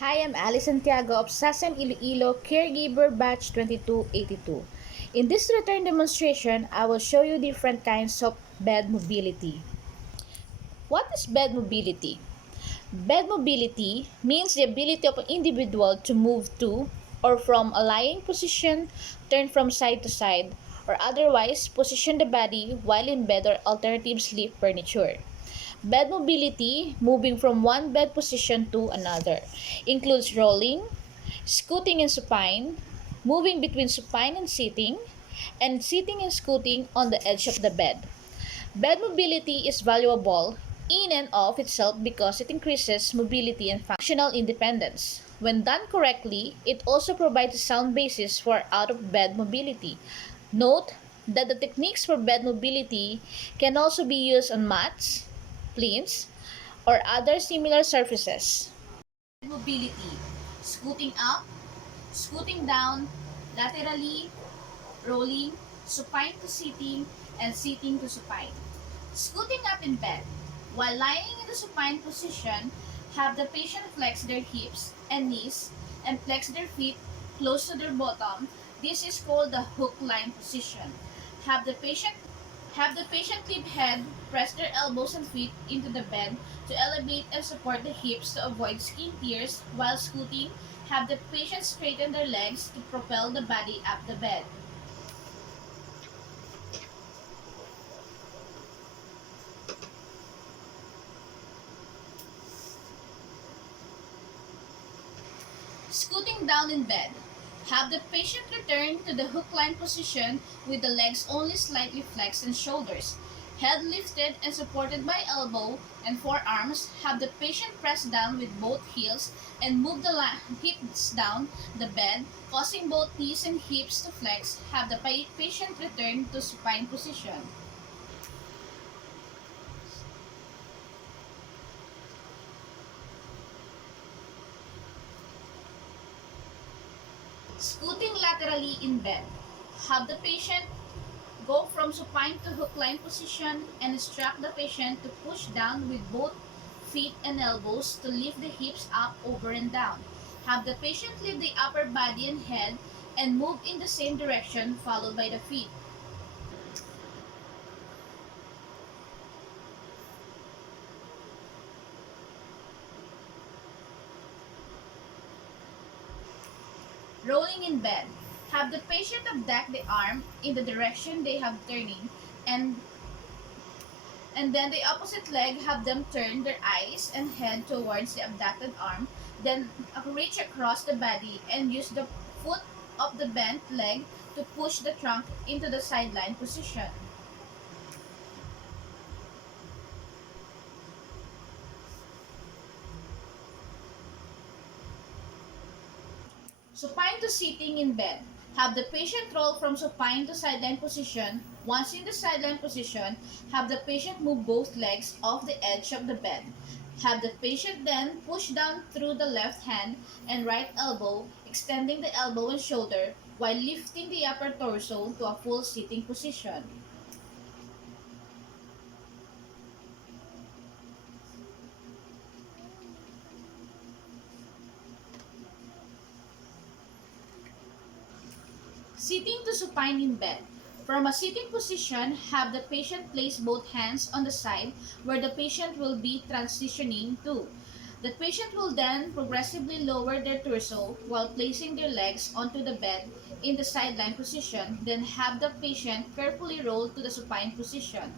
Hi, I'm Alice Santiago of SASEM Iloilo Caregiver Batch 2282. In this return demonstration, I will show you different kinds of bed mobility. What is bed mobility? Bed mobility means the ability of an individual to move to or from a lying position, turn from side to side, or otherwise position the body while in bed or alternative sleep furniture. Bed mobility, moving from one bed position to another, includes rolling, scooting and supine, moving between supine and sitting and scooting on the edge of the bed. Bed mobility is valuable in and of itself because it increases mobility and functional independence. When done correctly, it also provides a sound basis for out-of-bed mobility. Note that the techniques for bed mobility can also be used on mats, plinths, or other similar surfaces. Mobility: scooting up, scooting down, laterally, rolling, supine to sitting, and sitting to supine. Scooting up in bed. While lying in the supine position, have the patient flex their hips and knees and flex their feet close to their bottom. This is called the hook line position. Have the patient have the patient leave head, press their elbows and feet into the bed to elevate and support the hips to avoid skin tears. While scooting, have the patient straighten their legs to propel the body up the bed. Scooting down in bed. Have the patient return to the hook line position with the legs only slightly flexed and shoulders. Head lifted and supported by elbow and forearms. Have the patient press down with both heels and move the hips down the bed, causing both knees and hips to flex. Have the patient return to supine position. Scooting laterally in bed. Have the patient go from supine to hook line position and instruct the patient to push down with both feet and elbows to lift the hips up, over and down. Have the patient lift the upper body and head and move in the same direction followed by the feet. Rolling in bed. Have the patient abduct the arm in the direction they have turning and then the opposite leg, have them turn their eyes and head towards the abducted arm, then reach across the body and use the foot of the bent leg to push the trunk into the sideline position. Supine to sitting in bed. Have the patient roll from supine to sideline position. Once in the sideline position, have the patient move both legs off the edge of the bed. Have the patient then push down through the left hand and right elbow, extending the elbow and shoulder while lifting the upper torso to a full sitting position. Sitting to supine in bed. From a sitting position, have the patient place both hands on the side where the patient will be transitioning to. The patient will then progressively lower their torso while placing their legs onto the bed in the sideline position, then have the patient carefully roll to the supine position.